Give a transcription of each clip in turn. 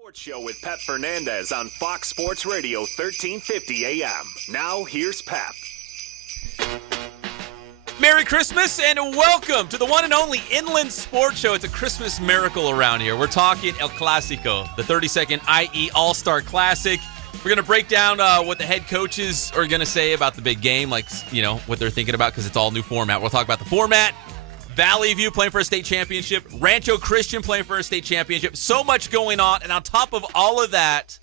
Sports Show with Pep Fernandez on Fox Sports Radio 1350 AM. Now, here's Pep. Merry Christmas and welcome to the one and only Inland Sports Show. It's a Christmas miracle around here. We're talking El Clásico, the 32nd IE All-Star Classic. We're going to break down what the head coaches are going to say about the big game, like, you know, what they're thinking about because it's all new format. We'll talk about the format. Valley View playing for a state championship. Rancho Christian playing for a state championship. So much going on. And on top of all of that,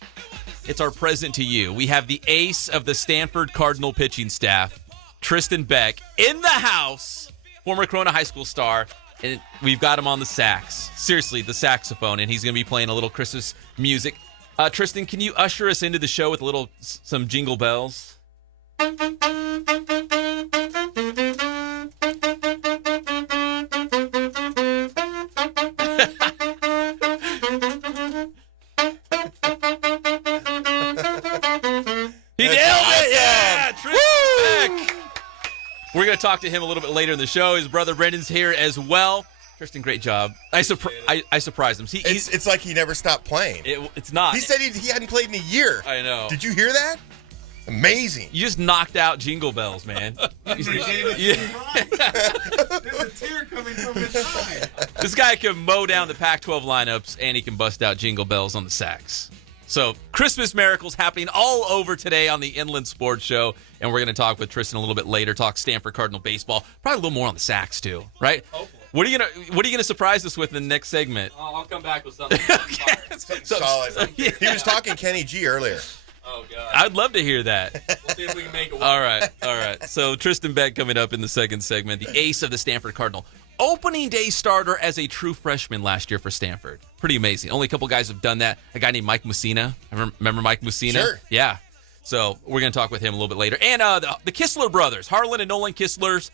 it's our present to you. We have the ace of the Stanford Cardinal pitching staff, Tristan Beck, in the house, former Corona High School star. And we've got him on the sax. Seriously, the saxophone. And he's going to be playing a little Christmas music. Tristan, can you usher us into the show with some jingle bells? He nailed it! Yeah! Tristan Beck! We're going to talk to him a little bit later in the show. His brother Brendan's here as well. Tristan, great job. I surprised him. It's like he never stopped playing. It's not. He said he hadn't played in a year. I know. Did you hear that? Amazing. You just knocked out jingle bells, man. There's a tear coming from his eye. This guy can mow down the Pac-12 lineups, and he can bust out jingle bells on the sax. So, Christmas miracles happening all over today on the Inland Sports Show, and we're going to talk with Tristan a little bit later, talk Stanford Cardinal baseball, probably a little more on the sax too, right? Hopefully. What are you gonna surprise us with in the next segment? I'll come back with something. Solid. Yeah. He was talking Kenny G earlier. Oh, God. I'd love to hear that. We'll see if we can make it work. All right. So Tristan Beck coming up in the second segment, the ace of the Stanford Cardinal. Opening day starter as a true freshman last year for Stanford. Pretty amazing. Only a couple guys have done that. A guy named Mike Mussina. Remember Mike Mussina? Sure. Yeah. So we're going to talk with him a little bit later. And the Kistler brothers, Harlan and Nolan Kistlers,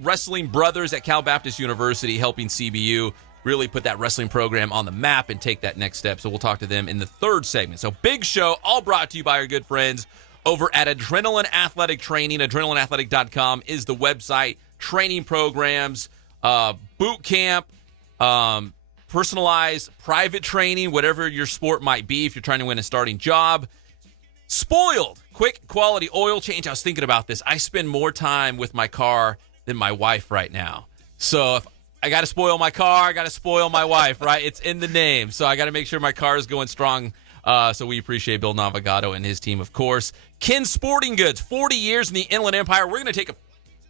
wrestling brothers at Cal Baptist University, helping CBU really put that wrestling program on the map and take that next step. So we'll talk to them in the third segment. So big show, all brought to you by our good friends over at Adrenaline Athletic Training. AdrenalineAthletic.com is the website. Training programs, boot camp, personalized private training, whatever your sport might be if you're trying to win a starting job. Spoiled. Quick quality oil change. I was thinking about this. I spend more time with my car than my wife right now. So if I got to spoil my car, I got to spoil my wife, right? It's in the name. So I got to make sure my car is going strong. So we appreciate Bill Navigado and his team, of course. Kin Sporting Goods, 40 years in the Inland Empire. We're going to take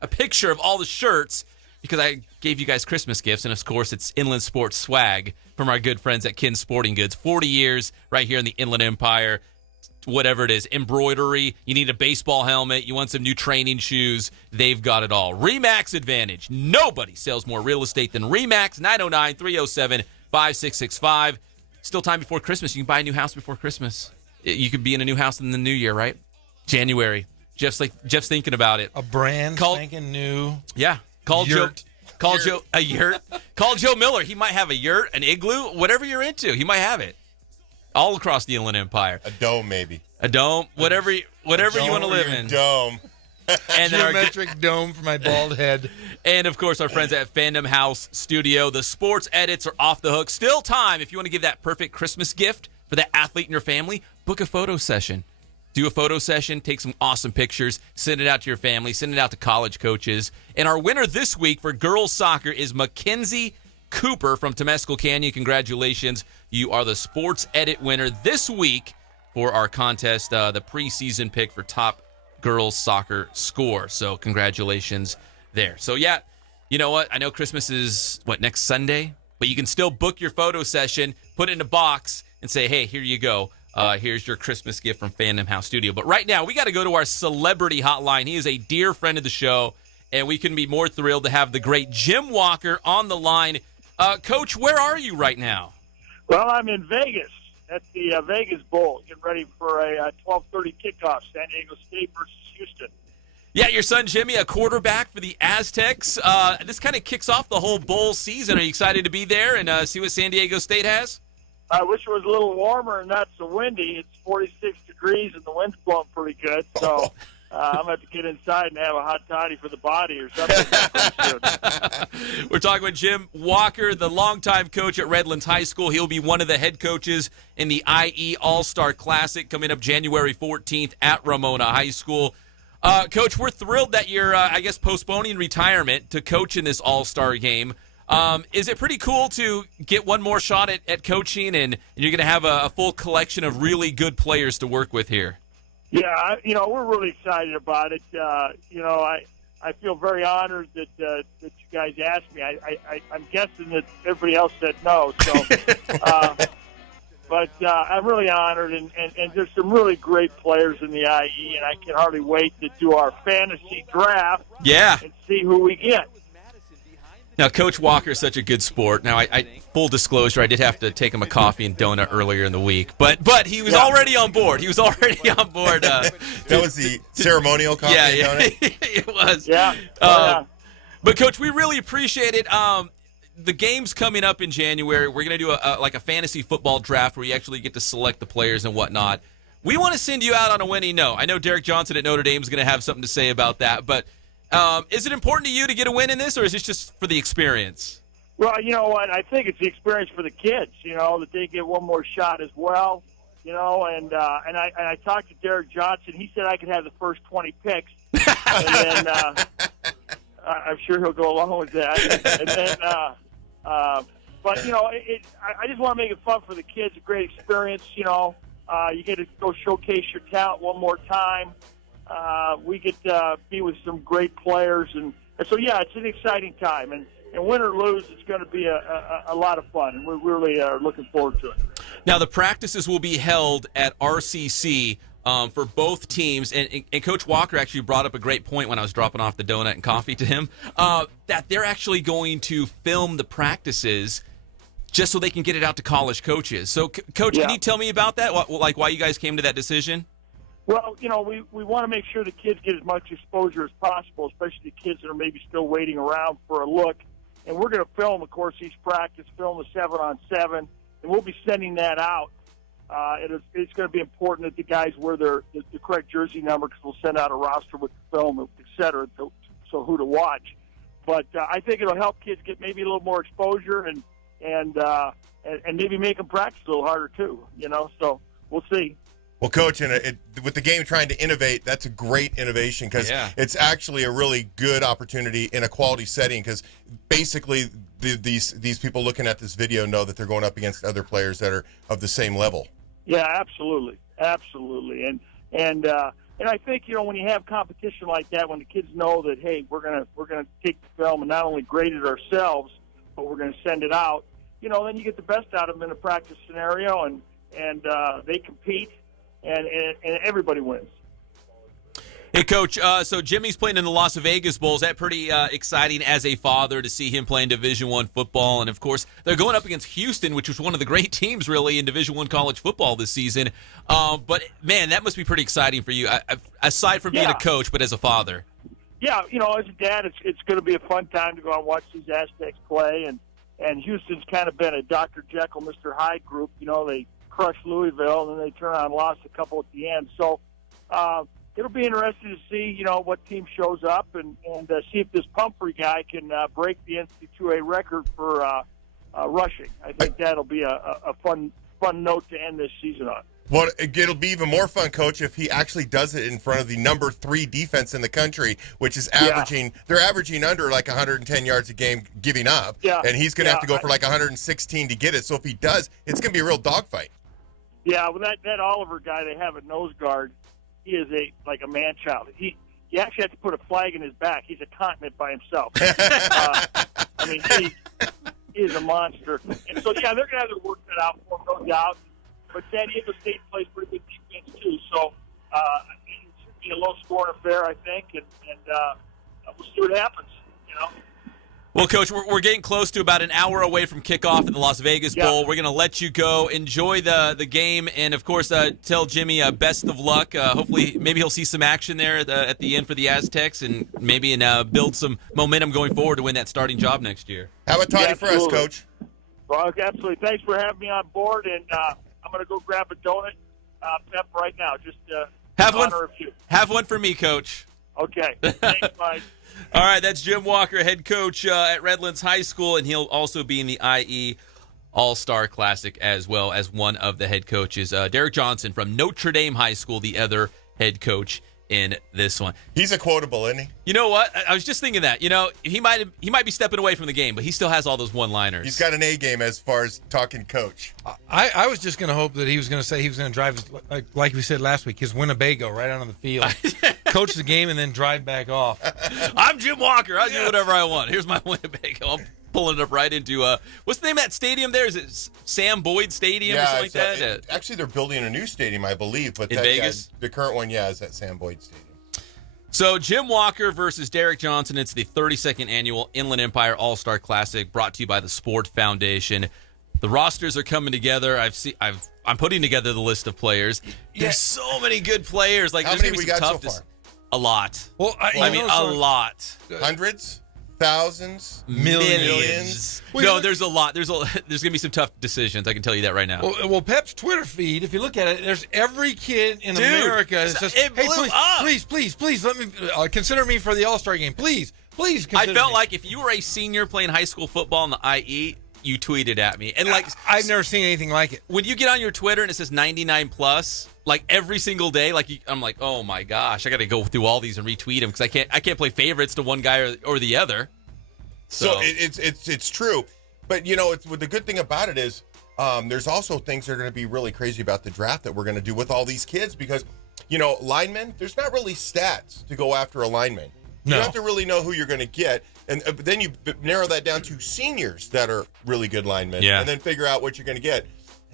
a picture of all the shirts because I gave you guys Christmas gifts. And, of course, it's Inland Sports swag from our good friends at Kin Sporting Goods. 40 years right here in the Inland Empire. Whatever it is, embroidery, you need a baseball helmet, you want some new training shoes, they've got it all. RE/MAX Advantage. Nobody sells more real estate than RE/MAX. 909-307-5665. Still time before Christmas. You can buy a new house before Christmas. You could be in a new house in the new year, right? January. Jeff's thinking about it. A brand spanking new. Yeah. Call yurt. Joe. A yurt. Call Joe Miller. He might have a yurt, an igloo, whatever you're into. He might have it. All across the Inland Empire. A dome, maybe. A dome, whatever you want to live in. Dome. And then Geometric dome for my bald head. And, of course, our friends at Fandom House Studio. The sports edits are off the hook. Still time if you want to give that perfect Christmas gift for that athlete in your family. Book a photo session. Do a photo session. Take some awesome pictures. Send it out to your family. Send it out to college coaches. And our winner this week for girls soccer is Mackenzie Cooper from Temescal Canyon. Congratulations. You are the sports edit winner this week for our contest, the preseason pick for top girls soccer score. So congratulations there. So, yeah, you know what? I know Christmas is, next Sunday? But you can still book your photo session, put it in a box, and say, hey, here you go. Here's your Christmas gift from Fandom House Studio. But right now, we got to go to our celebrity hotline. He is a dear friend of the show, and we couldn't be more thrilled to have the great Jim Walker on the line. Coach, where are you right now? Well, I'm in Vegas at the Vegas Bowl, getting ready for a 12:30 kickoff, San Diego State versus Houston. Yeah, your son Jimmy, a quarterback for the Aztecs. This kind of kicks off the whole bowl season. Are you excited to be there and see what San Diego State has? I wish it was a little warmer and not so windy. It's 46 degrees and the wind's blowing pretty good. So I'm going to have to get inside and have a hot toddy for the body or something. We're talking with Jim Walker, the longtime coach at Redlands High School. He'll be one of the head coaches in the IE All-Star Classic coming up January 14th at Ramona High School. Coach, we're thrilled that you're, postponing retirement to coach in this All-Star game. Is it pretty cool to get one more shot at coaching, and you're going to have a full collection of really good players to work with here? Yeah, we're really excited about it. I feel very honored that you guys asked me. I'm guessing that everybody else said no. So, but I'm really honored, and there's some really great players in the IE, and I can hardly wait to do our fantasy draft. Yeah. And see who we get. Now, Coach Walker is such a good sport. Now, I full disclosure, I did have to take him a coffee and donut earlier in the week, but he was already on board. He was already on board. That was the ceremonial coffee and donut? It was. Yeah. But, Coach, we really appreciate it. The game's coming up in January. We're going to do a fantasy football draft where you actually get to select the players and whatnot. We want to send you out on a winning note. I know Derrick Johnson at Notre Dame is going to have something to say about that, but is it important to you to get a win in this, or is this just for the experience? Well, you know what? I think it's the experience for the kids, that they get one more shot as well, and I talked to Derrick Johnson. He said I could have the first 20 picks, and then I'm sure he'll go along with that. And then, but, I just want to make it fun for the kids, a great experience, you get to go showcase your talent one more time. We get to be with some great players, and so it's an exciting time. And win or lose, it's going to be a lot of fun, and we really are looking forward to it. Now, the practices will be held at RCC for both teams, and Coach Walker actually brought up a great point when I was dropping off the donut and coffee to him, that they're actually going to film the practices just so they can get it out to college coaches. So, Coach, can you tell me about that? Why you guys came to that decision? Well, we want to make sure the kids get as much exposure as possible, especially the kids that are maybe still waiting around for a look. And we're going to film, of course, each practice, film the 7-on-7, and we'll be sending that out. It's going to be important that the guys wear the correct jersey number, because we'll send out a roster with the film, et cetera, so who to watch. But I think it'll help kids get maybe a little more exposure and maybe make them practice a little harder too. So we'll see. Well, Coach, with the game trying to innovate, that's a great innovation, because it's actually a really good opportunity in a quality setting, because basically these people looking at this video know that they're going up against other players that are of the same level. Yeah, absolutely. And I think, when you have competition like that, when the kids know that, hey, we're gonna take the film and not only grade it ourselves, but we're going to send it out, then you get the best out of them in a practice scenario, and they compete. And everybody wins. Hey, Coach, so Jimmy's playing in the Las Vegas Bowl. Is that pretty exciting as a father to see him playing Division I football? And, of course, they're going up against Houston, which was one of the great teams, really, in Division I college football this season. But, man, that must be pretty exciting for you, aside from being a coach, but as a father. Yeah, as a dad, it's going to be a fun time to go out and watch these Aztecs play. And Houston's kind of been a Dr. Jekyll, Mr. Hyde group. They crushed Louisville, and then they turned around and lost a couple at the end. So it'll be interesting to see, what team shows up and see if this Pumphrey guy can break the NC2A record for rushing. I think that'll be a fun note to end this season on. Well, it'll be even more fun, Coach, if he actually does it in front of the number 3 defense in the country, which is they're averaging under 110 yards a game giving up, and he's going to have to go for 116 to get it. So if he does, it's going to be a real dogfight. Yeah, well, that Oliver guy they have at nose guard, he is a man-child. He actually has to put a flag in his back. He's a continent by himself. He is a monster. And so, they're going to have to work that out for him, no doubt. But San Diego State plays pretty good defense, too. So it should be a low-scoring affair, I think, and we'll see what happens, Well, Coach, we're getting close to about an hour away from kickoff in the Las Vegas Bowl. We're going to let you go. Enjoy the game, and, of course, tell Jimmy best of luck. Hopefully, maybe he'll see some action there at the end for the Aztecs, and maybe build some momentum going forward to win that starting job next year. Have a toddy for us, Coach. Well, absolutely. Thanks for having me on board, and I'm going to go grab a donut, Pep, right now. Just Have one. honor of you. Have one for me, Coach. Okay. Thanks, Mike. All right, that's Jim Walker, head coach at Redlands High School, and he'll also be in the IE All-Star Classic as well as one of the head coaches. Derrick Johnson from Notre Dame High School, the other head coach in this one. He's a quotable, isn't he? You know what? I was just thinking that. You know, he might be stepping away from the game, but he still has all those one-liners. He's got an A game as far as talking coach. I was just going to hope that he was going to say he was going to drive, like we said last week, his Winnebago right onto the field, coach the game, and then drive back off. I'm Jim Walker. I do whatever I want. Here's my Winnebago. I'm pulling it up right into what's the name of that stadium there? Is it Sam Boyd Stadium or something like that? Actually, they're building a new stadium, I believe. But in Vegas? The current one, is at Sam Boyd Stadium. So Jim Walker versus Derrick Johnson. It's the 32nd annual Inland Empire All-Star Classic, brought to you by the Sport Foundation. The rosters are coming together. I'm putting together the list of players. There's so many good players. Like, how many we got so far? A lot. Well, a lot. Hundreds, thousands, millions. No, there's a lot. There's gonna be some tough decisions. I can tell you that right now. Well, Pep's Twitter feed, if you look at it, there's every kid in America that says, it blew up. Please, let me consider me for the All-Star game. Please. I felt like if you were a senior playing high school football in the IE, you tweeted at me. And like, I've never seen anything like it. When you get on your Twitter and it says 99 plus, like every single day, I'm like, oh my gosh, I got to go through all these and retweet them because I can't play favorites to one guy or the other. So it's true, but you know, the good thing about it is there's also things that are going to be really crazy about the draft that we're going to do with all these kids because, you know, linemen, there's not really stats to go after a lineman. You have to really know who you're going to get, and but then you narrow that down to seniors that are really good linemen, and then figure out what you're going to get.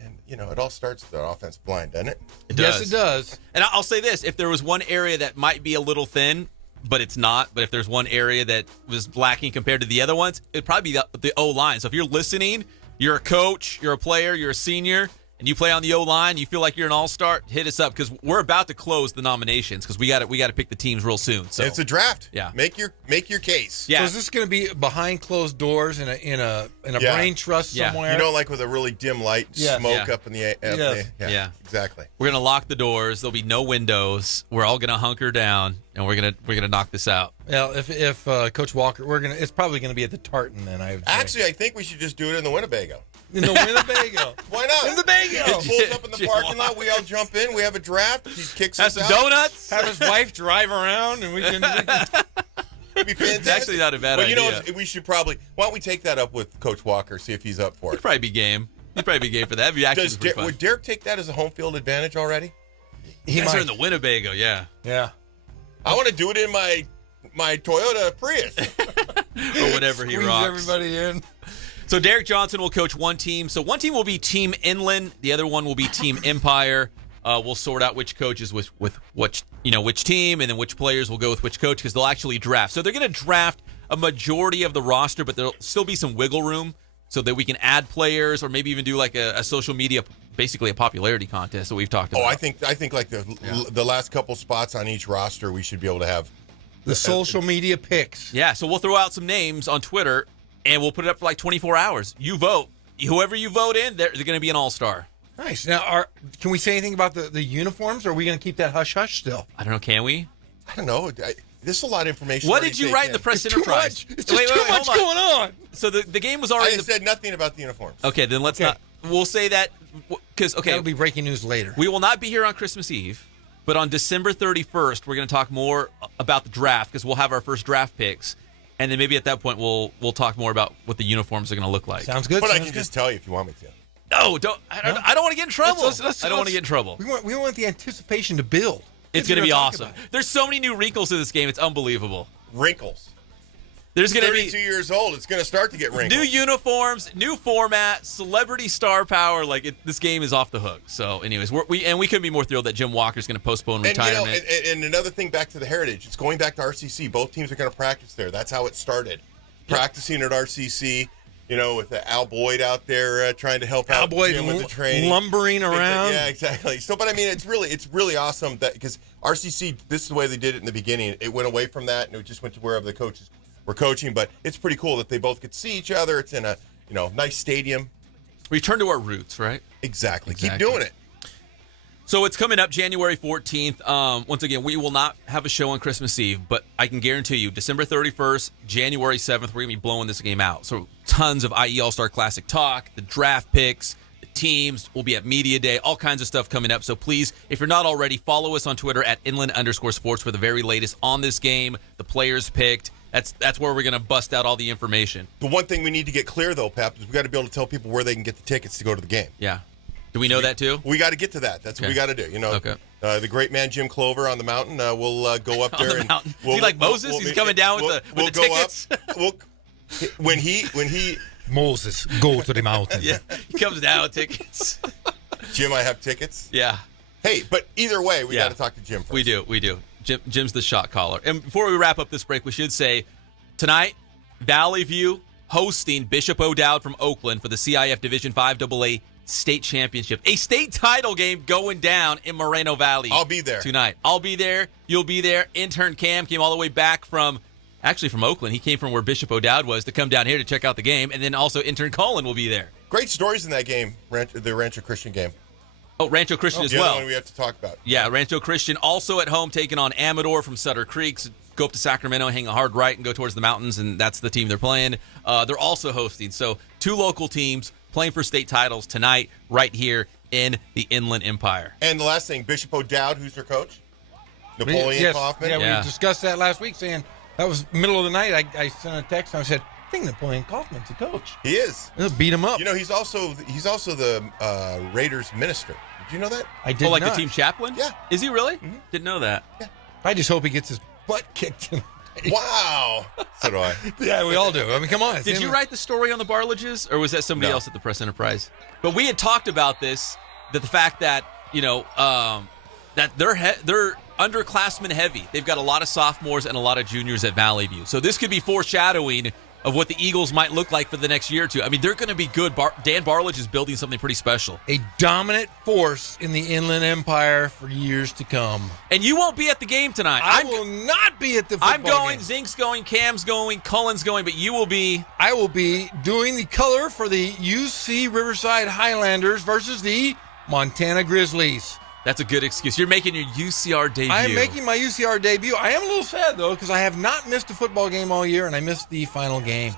And, you know, it all starts with the offensive line, doesn't it? Yes, it does. And I'll say this, if there was one area that might be a little thin, but it's not, but if there's one area that was lacking compared to the other ones, it'd probably be the O-line. So if you're listening, you're a coach, you're a player, you're a senior, and you play on the O-line, you feel like you're an all-star, hit us up because we're about to close the nominations because we got to pick the teams real soon. So it's a draft. Yeah, make your case. Yeah. So is this going to be behind closed doors in a brain trust somewhere? You know, like with a really dim light, smoke up in the yeah, exactly. We're gonna lock the doors. There'll be no windows. We're all gonna hunker down, and we're gonna knock this out. Well, if Coach Walker, it's probably gonna be at the Tartan then. Actually, I think we should just do it in the Winnebago. In the Winnebago. Why not? In the Winnebago. He pulls up in the parking lot. We all jump in. We have a draft. He kicks us some out. Donuts. Have his wife drive around, and we can It'd be fantastic. It's actually not a bad idea. But you know, we should probably. Why don't we take that up with Coach Walker? See if he's up for it. He'd probably be game. He'd probably be game for that. That'd be actually fun. Would Derrick take that as a home field advantage already? You guys are in the Winnebago, yeah. I want to do it in my Toyota Prius or whatever he rocks. Everybody in. So Derrick Johnson will coach one team. So one team will be Team Inland. The other one will be Team Empire. We'll sort out which coaches with which team, and then which players will go with which coach because they'll actually draft. So they're going to draft a majority of the roster, but there'll still be some wiggle room so that we can add players or maybe even do like a social media, basically a popularity contest that we've talked about. I think like the last couple spots on each roster, we should be able to have the social media picks. Yeah, so we'll throw out some names on Twitter. And we'll put it up for like 24 hours. You vote. Whoever you vote in, they're going to be an all-star. Nice. Now, can we say anything about the uniforms, or are we going to keep that hush-hush still? I don't know. Can we? I don't know. This is a lot of information. What did you write in the press enterprise? It's too much going on. So the game was already... I said nothing about the uniforms. Okay, then let's not... We'll say that... Because, that'll be breaking news later. We will not be here on Christmas Eve, but on December 31st, we're going to talk more about the draft because we'll have our first draft picks. And then maybe at that point we'll talk more about what the uniforms are going to look like. Sounds good. But I can just tell you if you want me to. No, don't. I don't want to get in trouble. I don't want to get in trouble. We want the anticipation to build. It's going to be awesome. There's so many new wrinkles to this game. It's unbelievable. Wrinkles. There's going to be 32 years old. It's going to start to get wrinkled. New uniforms, new format, celebrity star power. This game is off the hook. So, anyways, we couldn't be more thrilled that Jim Walker's going to postpone retirement. And another thing, back to the heritage. It's going back to RCC. Both teams are going to practice there. That's how it started. Practicing at RCC. You know, with Al Boyd out there trying to help out Jim with the training, lumbering around. Yeah, exactly. So, but I mean, it's really awesome that because RCC, this is the way they did it in the beginning. It went away from that, and it just went to wherever the coaches were coaching. But it's pretty cool that they both could see each other. It's in a nice stadium. Return to our roots, right? Exactly. Keep doing it. So it's coming up January 14th. Once again, we will not have a show on Christmas Eve, but I can guarantee you December 31st, January 7th, we're going to be blowing this game out. So tons of IE All-Star Classic talk, the draft picks, the teams. We'll be at Media Day, all kinds of stuff coming up. So please, if you're not already, follow us on Twitter at @inland_sports for the very latest on this game, the players picked. That's where we're going to bust out all the information. The one thing we need to get clear, though, Pep, is we got to be able to tell people where they can get the tickets to go to the game. Yeah. Do we know that too? We got to get to that. That's what we got to do. Okay. The great man Jim Clover on the mountain. We'll go up there and is he like Moses? He's coming down with the tickets. When he Moses, go to the mountain. Yeah, he comes down with tickets. Jim, I have tickets. Yeah. Hey, but either way, we got to talk to Jim first. We do. Jim's the shot caller. And before we wrap up this break, we should say tonight, Valley View hosting Bishop O'Dowd from Oakland for the CIF Division 5 AA State Championship. A state title game going down in Moreno Valley. I'll be there tonight. I'll be there. You'll be there. Intern Cam came all the way back from Oakland. He came from where Bishop O'Dowd was to come down here to check out the game. And then also intern Colin will be there. Great stories in that game, the Rancho Christian game. Oh, Rancho Christian as the well. other one we have to talk about. Yeah, Rancho Christian also at home taking on Amador from Sutter Creek. Go up to Sacramento, hang a hard right, and go towards the mountains, and that's the team they're playing. They're also hosting. So 2 local teams playing for state titles tonight right here in the Inland Empire. And the last thing, Bishop O'Dowd, who's their coach? Napoleon Kaufman? Yeah, we discussed that last week, saying that was middle of the night. I sent a text, and I said, I think Napoleon Kaufman's the coach. He is. They'll beat him up. He's also the Raiders minister. Did you know that? I did not. The team chaplain? Yeah. Is he really? Mm-hmm. Didn't know that. Yeah. I just hope he gets his butt kicked tonight. Wow. So do I. Yeah, we all do. I mean, come on. Did you write the story on the Barlages, or was that somebody else at the Press Enterprise? But we had talked about this, that the fact that, that they're underclassmen heavy. They've got a lot of sophomores and a lot of juniors at Valley View. So this could be foreshadowing of what the Eagles might look like for the next year or two. I mean, they're going to be good. Dan Barlage is building something pretty special. A dominant force in the Inland Empire for years to come. And you won't be at the game tonight. I will not be at the football I'm going, game. Zink's going, Cam's going, Cullen's going, but you will be. I will be doing the color for the UC Riverside Highlanders versus the Montana Grizzlies. That's a good excuse. You're making your UCR debut. I am making my UCR debut. I am a little sad, though, because I have not missed a football game all year, and I missed the final game.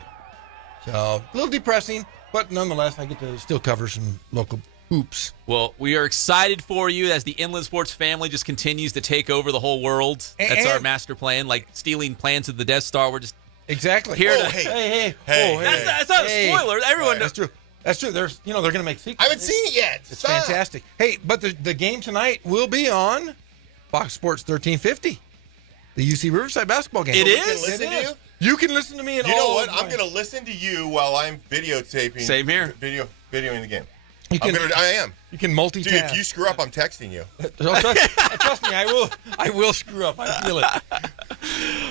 So, a little depressing, but nonetheless, I get to still cover some local hoops. Well, we are excited for you as the Inland Sports family just continues to take over the whole world. That's our master plan, like stealing plans of the Death Star. We're just exactly here to... Hey. That's not a spoiler. Everyone knows. That's true. That's true. They're going to make sequels. I haven't seen it yet. It's fantastic. Hey, but the game tonight will be on Fox Sports 1350, the UC Riverside basketball game. It is? Can listen to you? You can listen to me in all. You know what? of I'm going to listen to you while I'm videotaping. Same here. Videoing the game. I am. You can multitask. Dude, if you screw up, I'm texting you. Trust me, I will screw up. I feel it.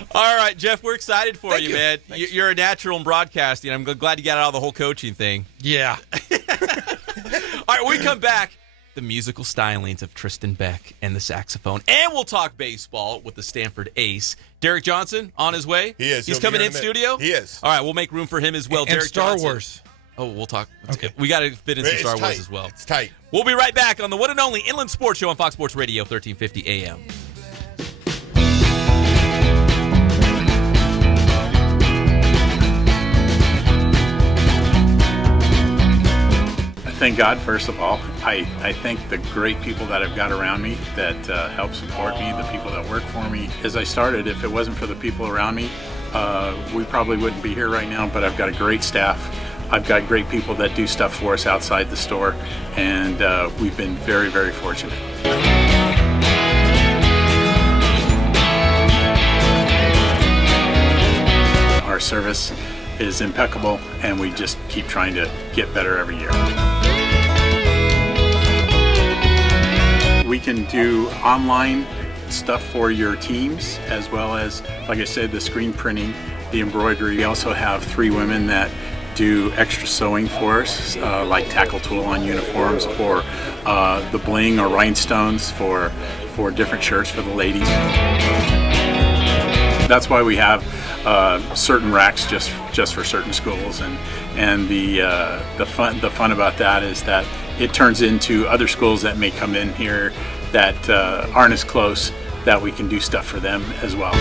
All right, Jeff, we're excited for you, man. Thanks. You're a natural in broadcasting. I'm glad you got out of the whole coaching thing. Yeah. All right, when we come back, the musical stylings of Tristan Beck and the saxophone. And we'll talk baseball with the Stanford ace. Derrick Johnson on his way. He is. He's He'll be coming here in in a minute. studio? He is. All right, we'll make room for him as well. And Derrick Star Johnson. Wars. Oh, we'll talk. Okay. We got to fit in some It's Star tight. Wars as well. It's tight. We'll be right back on the one and only Inland Sports Show on Fox Sports Radio, 1350 AM. Thank God, first of all. I thank the great people that I've got around me that help support me, the people that work for me. As I started, if it wasn't for the people around me, we probably wouldn't be here right now, but I've got a great staff. I've got great people that do stuff for us outside the store, and we've been very, very fortunate. Our service is impeccable, and we just keep trying to get better every year. We can do online stuff for your teams, as well as, like I said, the screen printing, the embroidery. We also have 3 women that do extra sewing for us, like tackle tool on uniforms, or the bling or rhinestones for different shirts for the ladies. That's why we have certain racks just for certain schools, and the fun about that is that it turns into other schools that may come in here that aren't as close, that we can do stuff for them as well.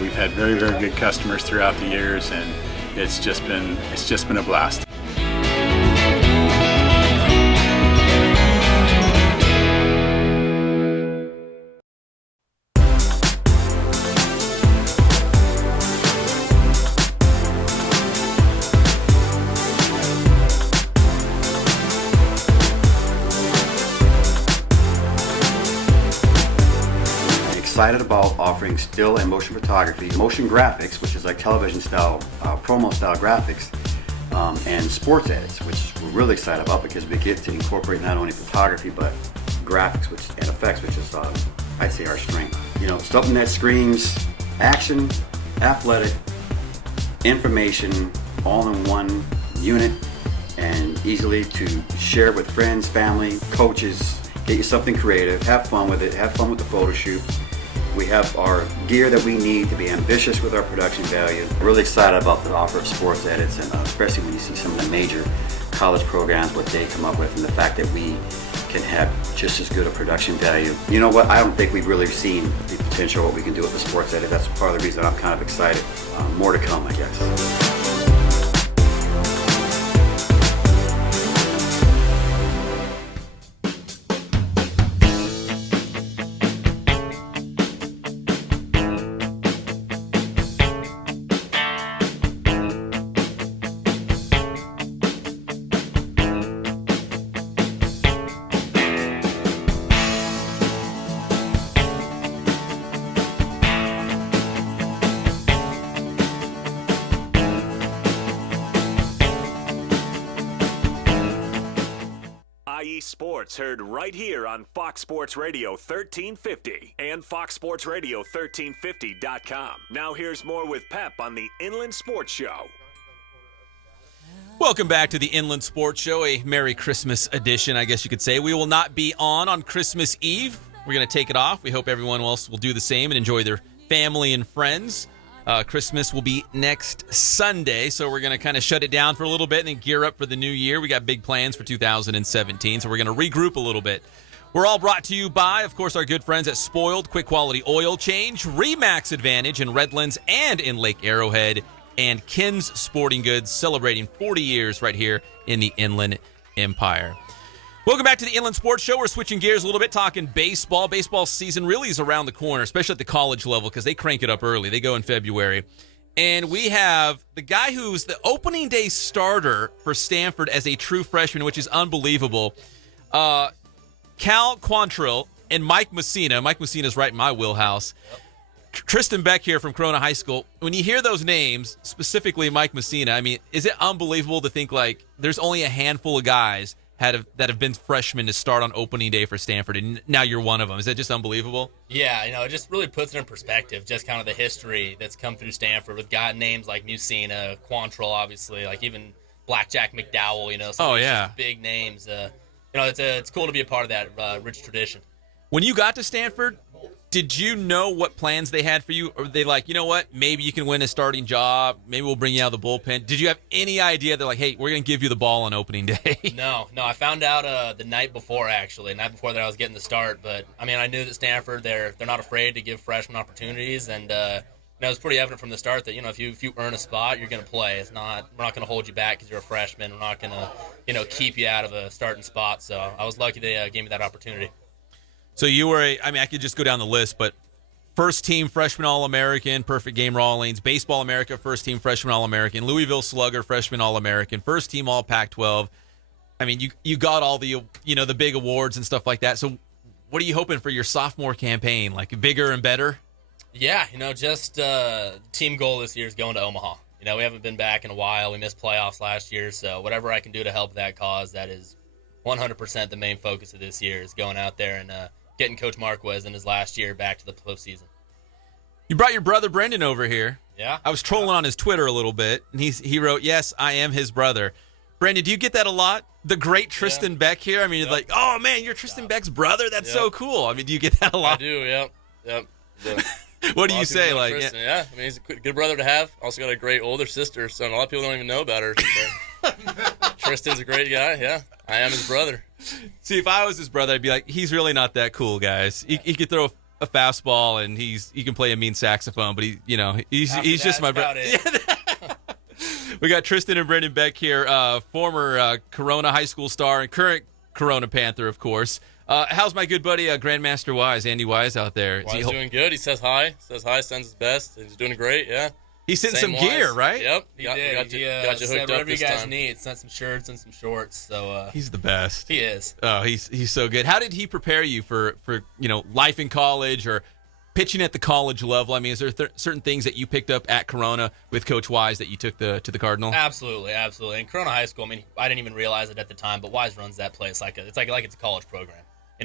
We've had very, very good customers throughout the years, and it's just been a blast. Excited about offering still and motion photography, motion graphics, which is like television style, promo style graphics, and sports edits, which we're really excited about because we get to incorporate not only photography but graphics and effects, which is I'd say our strength. You know, something that screams action, athletic, information, all in one unit, and easily to share with friends, family, coaches. Get you something creative, have fun with it, have fun with the photo shoot. We have our gear that we need to be ambitious with our production value. Really excited about the offer of sports edits, and especially when you see some of the major college programs, what they come up with, and the fact that we can have just as good a production value. You know what, I don't think we've really seen the potential of what we can do with the sports edit. That's part of the reason I'm kind of excited. More to come, I guess. Sports heard right here on Fox Sports Radio 1350 and foxsportsradio1350.com. Now here's more with Pep on the Inland Sports Show. Welcome back to the Inland Sports Show, a Merry Christmas edition, I guess you could say. We will not be on Christmas Eve. We're going to take it off. We hope everyone else will do the same and enjoy their family and friends. Christmas will be next Sunday, so we're going to kind of shut it down for a little bit and then gear up for the new year. We got big plans for 2017, so we're going to regroup a little bit. We're all brought to you by, of course, our good friends at Spoiled, quick quality oil change, Remax Advantage in Redlands and in Lake Arrowhead, and Ken's Sporting Goods, celebrating 40 years right here in the Inland Empire. Welcome back to the Inland Sports Show. We're switching gears a little bit, talking baseball. Baseball season really is around the corner, especially at the college level, because they crank it up early. They go in February. And we have the guy who's the opening day starter for Stanford as a true freshman, which is unbelievable. Cal Quantrill and Mike Messina. Mike Messina's right in my wheelhouse. Tristan Beck here from Corona High School. When you hear those names, specifically Mike Messina, I mean, is it unbelievable to think like there's only a handful of guys that have been freshmen to start on opening day for Stanford, and now you're one of them? Is that just unbelievable? Yeah, it just really puts it in perspective, just kind of the history that's come through Stanford with names like Musina, Quantrill, obviously, like even Blackjack McDowell, some of these big names. It's cool to be a part of that rich tradition. When you got to Stanford, did you know what plans they had for you? Or were they like, you know what, maybe you can win a starting job, maybe we'll bring you out of the bullpen? Did you have any idea they're like, hey, we're going to give you the ball on opening day? No, I found out the night before that I was getting the start. But, I mean, I knew that Stanford, they're not afraid to give freshmen opportunities. And, it was pretty evident from the start that, if you earn a spot, you're going to play. We're not going to hold you back because you're a freshman. We're not going to, keep you out of a starting spot. So I was lucky they gave me that opportunity. So you were I could just go down the list, but first team freshman All-American, perfect game Rawlings, Baseball America, first team freshman All-American, Louisville Slugger, freshman All-American, first team All Pac-12. I mean, you got all the, the big awards and stuff like that. So what are you hoping for your sophomore campaign? Like bigger and better? Yeah, just team goal this year is going to Omaha. We haven't been back in a while. We missed playoffs last year. So whatever I can do to help that cause, that is 100% the main focus of this year, is going out there and getting Coach Marquez in his last year back to the postseason. You brought your brother Brendan over here. Yeah. I was trolling on his Twitter a little bit, and he wrote, "Yes, I am his brother." Brendan, do you get that a lot? The great Tristan Beck here? I mean, you're like, oh, man, you're Tristan Beck's brother? That's so cool. I mean, do you get that a lot? I do, yep. What do you say? Like, I mean, he's a good brother to have. Also got a great older sister, so a lot of people don't even know about her. So. Tristan's a great guy. Yeah, I am his brother. See, if I was his brother, I'd be like, he's really not that cool, guys. He could throw a fastball and he can play a mean saxophone, but he's just my brother. We got Tristan and Brendan Beck here, former Corona high school star and current Corona Panther, of course. How's my good buddy Grandmaster Wise, Andy Wise, out there? He's doing good. He says hi, sends his best. He's doing great, yeah. He sent some gear, right? Yep. He did. Got you Said hooked up whatever you this guys time. need. Sent some shirts and some shorts. So he's the best. He is. Oh, he's so good. How did he prepare you for life in college or pitching at the college level? I mean, is there certain things that you picked up at Corona with Coach Wise that you took to the Cardinal? Absolutely. In Corona High School, I mean, I didn't even realize it at the time, but Wise runs that place like it's a college program.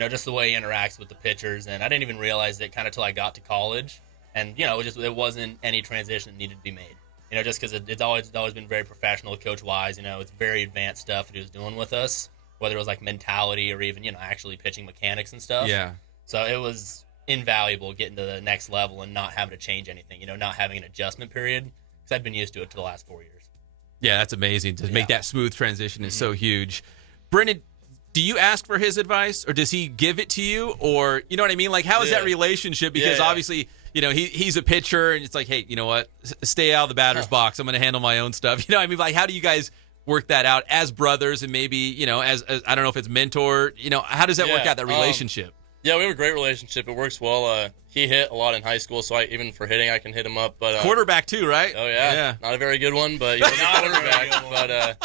Just the way he interacts with the pitchers, and I didn't even realize it kind of till I got to college, and it wasn't any transition that needed to be made. Just because it's always been very professional with Coach Wise. It's very advanced stuff that he was doing with us, whether it was like mentality or even actually pitching mechanics and stuff. Yeah. So it was invaluable getting to the next level and not having to change anything. Not having an adjustment period because I've been used to it for the last 4 years. Yeah, that's amazing. To make that smooth transition is so huge. Brendan, do you ask for his advice or does he give it to you? Or, you know what I mean? Like, how is that relationship? Because obviously, he's a pitcher and it's like, hey, you know what? Stay out of the batter's box. I'm going to handle my own stuff. I mean, like, how do you guys work that out as brothers and maybe, as I don't know if it's mentor, how does that work out, that relationship? Yeah, we have a great relationship. It works well. He hit a lot in high school, so even for hitting, I can hit him up. But quarterback too, right? Oh yeah, not a very good one, but he was a quarterback.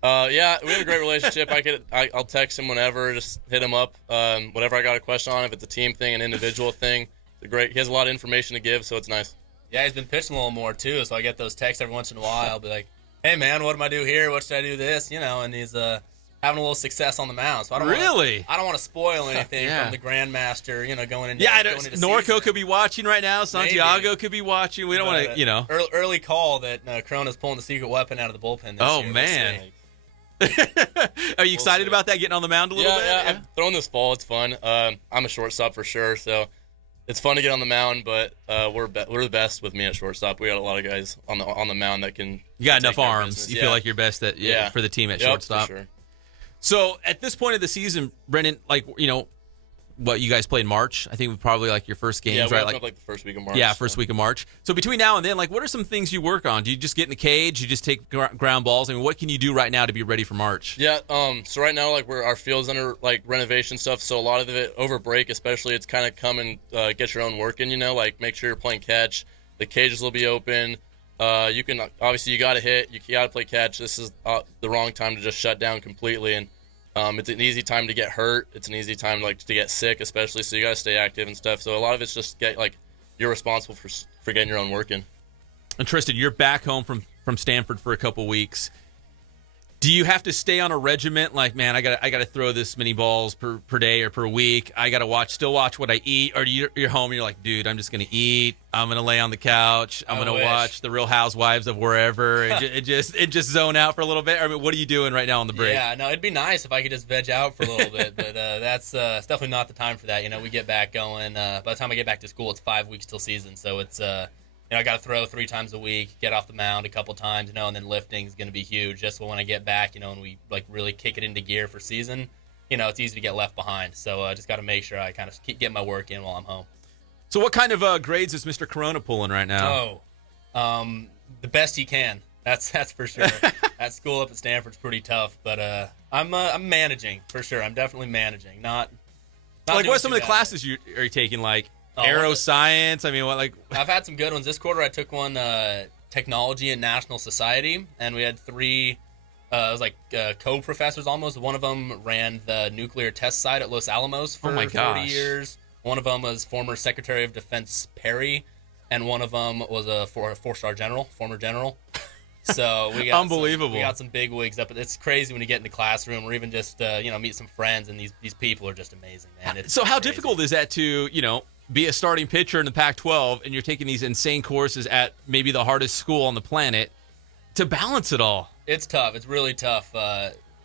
But we have a great relationship. I'll text him whenever, just hit him up. Whatever I got a question on, if it's a team thing, an individual thing, it's great. He has a lot of information to give, so it's nice. Yeah, he's been pitching a little more too, so I get those texts every once in a while. I'll be like, "Hey man, what do I do here? What should I do this?" And he's having a little success on the mound. So I don't want to spoil anything from the Grandmaster, going into Norco could be watching right now. Santiago could be watching. We don't want to, early call that Corona's pulling the secret weapon out of the bullpen this year. Man. Are you excited about that, getting on the mound a little bit? Yeah, I'm throwing this fall. It's fun. I'm a shortstop for sure, so it's fun to get on the mound, but we're the best with me at shortstop. We got a lot of guys on the mound that can. You got enough arms. You feel like you're best for the team at shortstop. For sure. So at this point of the season, Brendan, what you guys played in March? I think we probably your first games, right? Like the first week of March. Yeah, first week of March. So between now and then, what are some things you work on? Do you just get in the cage? You just take ground balls? I mean, what can you do right now to be ready for March? Yeah. So right now, our field's under renovation stuff. So a lot of it over break, especially, it's kind of come and get your own work in. Make sure you're playing catch. The cages will be open. You can obviously you got to hit. You got to play catch. This is the wrong time to just shut down completely. And it's an easy time to get hurt. It's an easy time to get sick, especially. So you got to stay active and stuff. So a lot of it's just you're responsible for getting your own work in. And Tristan, you're back home from Stanford for a couple weeks. Do you have to stay on a regiment? Man, I got to throw this many balls per day or per week. I got to still watch what I eat. Or you're home and you're like, dude, I'm just going to eat. I'm going to lay on the couch. I'm going to watch The Real Housewives of wherever and just zone out for a little bit. I mean, what are you doing right now on the break? Yeah, no, it'd be nice if I could just veg out for a little bit, but that's definitely not the time for that. We get back going. By the time I get back to school, it's 5 weeks till season, so it's I got to throw 3 times a week, get off the mound a couple times, and then lifting is going to be huge. Just when I get back, and we really kick it into gear for season, it's easy to get left behind. So I just got to make sure I kind of keep getting my work in while I'm home. So what kind of grades is Mr. Corona pulling right now? The best he can. That's for sure. That school up at Stanford's pretty tough, but I'm managing for sure. I'm definitely managing. Not what are some of the classes you are taking? Aeroscience. I mean, I've had some good ones. This quarter, I took one technology and national society, and we had 3. It was co-professors almost. One of them ran the nuclear test site at Los Alamos for 40 years. One of them was former Secretary of Defense Perry, and one of them was a 4-star general, former general. So we got unbelievable. We got some big wigs up. It's crazy when you get in the classroom or even just meet some friends, and these people are just amazing, man. So how difficult is that to be a starting pitcher in the Pac-12 and you're taking these insane courses at maybe the hardest school on the planet to balance it all? It's tough. It's really tough.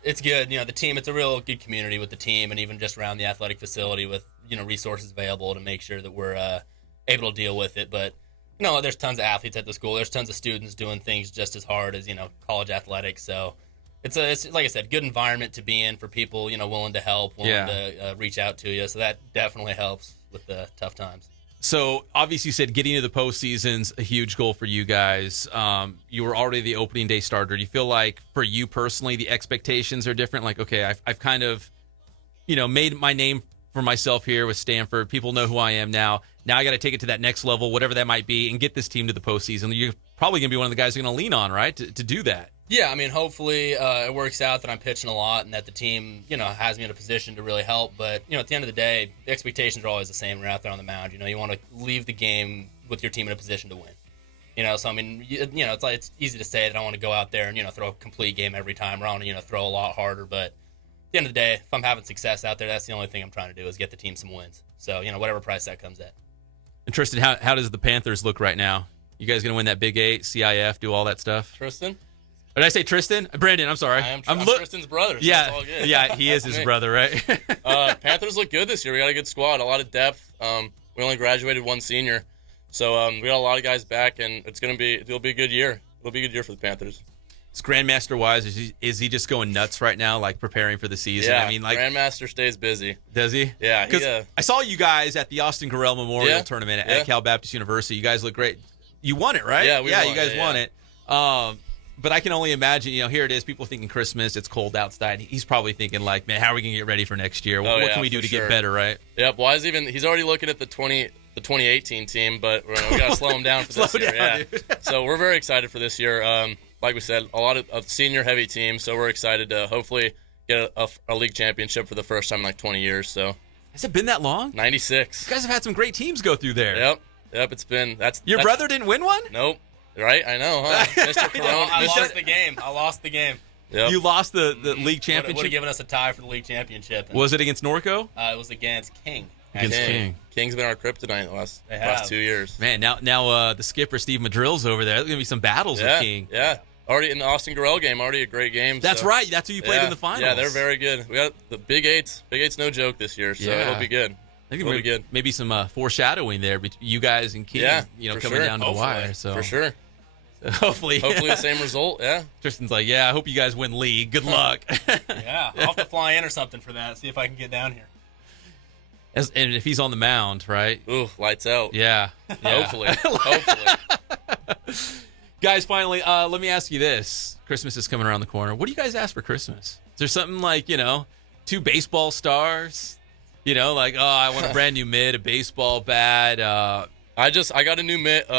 It's good. The team, it's a real good community with the team and even just around the athletic facility with, resources available to make sure that we're able to deal with it. But, there's tons of athletes at the school. There's tons of students doing things just as hard as, college athletics. So it's like I said, good environment to be in for people, willing to help, willing to reach out to you. So that definitely helps with the tough times. So obviously you said getting to the postseason's a huge goal for you guys. You were already the opening day starter. Do you feel like for you personally, the expectations are different? Like, okay, I've kind of, made my name for myself here with Stanford. People know who I am now. Now I got to take it to that next level, whatever that might be, and get this team to the postseason. You're probably going to be one of the guys you're going to lean on, right, to do that. Yeah, I mean, hopefully it works out that I'm pitching a lot and that the team, has me in a position to really help. But, at the end of the day, the expectations are always the same when you're out there on the mound. You want to leave the game with your team in a position to win. So, I mean, it's easy to say that I want to go out there and, throw a complete game every time around and, throw a lot harder. But at the end of the day, if I'm having success out there, that's the only thing I'm trying to do is get the team some wins. So, whatever price that comes at. And Tristan, how does the Panthers look right now? You guys going to win that Big 8, CIF, do all that stuff? Tristan? Did I say Tristan? Brandon, I'm sorry. I'm Tristan's brother, so yeah, that's all good. Yeah, he is his brother, right? Panthers look good this year. We got a good squad, a lot of depth. We only graduated one senior. So we got a lot of guys back, and it'll be a good year. It'll be a good year for the Panthers. Is Grandmaster-wise, is he just going nuts right now, like preparing for the season? Yeah, I mean, like Grandmaster stays busy. Does he? Yeah. Because I saw you guys at the Austin Gorell Memorial Tournament at Cal Baptist University. You guys look great. You won it, right? Yeah, you guys won it. But I can only imagine, here it is, people thinking Christmas, it's cold outside. He's probably thinking like, man, how are we going to get ready for next year? What can we do to get better, right? Yep. Well, he's already looking at the 2018 team, but we got to slow him down for this year. Yeah. So we're very excited for this year. Like we said, a lot of senior heavy team, so we're excited to hopefully get a league championship for the first time in like 20 years. So has it been that long? 96. You guys have had some great teams go through there. Yep. It's been Your brother didn't win one? Nope. Right? I know, huh? Mr. Corona. I lost the game. Yep. You lost the league championship? Would have given us a tie for the league championship. Was it against Norco? It was against King. King. King's been our kryptonite the last 2 years. Man, now the skipper, Steve Madrill's over there. There's going to be some battles with King. Yeah. Already in the Austin Gorell game, already a great game. That's right. That's who you played in the finals. Yeah, they're very good. We got the Big Eight's no joke this year, so it'll be good. I think it'll be good. Maybe some foreshadowing there between you guys and King, coming down to the wire. So for sure. Hopefully the same result, yeah. Tristan's like, I hope you guys win league. Good luck. Yeah, I'll have to fly in or something for that, see if I can get down here. And if he's on the mound, right? Ooh, lights out. Yeah. Hopefully. Guys, finally, let me ask you this. Christmas is coming around the corner. What do you guys ask for Christmas? Is there something like, 2 baseball stars? Like, I want a brand new mitt, a baseball bat. I got a new mitt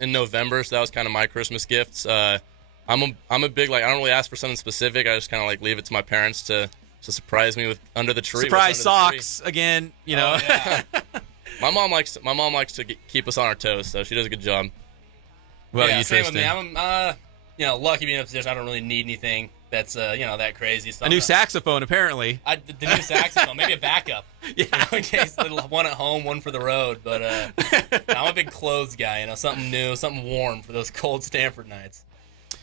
in November, so that was kind of my Christmas gifts. I'm a big, I don't really ask for something specific. I just kind of leave it to my parents to surprise me with under the tree. Surprise socks again, Oh, yeah. My mom likes to keep us on our toes, so she does a good job. Well, yeah, you, same Tristan. with me. I'm lucky being in a position I don't really need anything that's that crazy. So a new saxophone, apparently. The new saxophone, maybe a backup. Yeah, in case one at home, one for the road. But I'm a big clothes guy. Something new, something warm for those cold Stanford nights.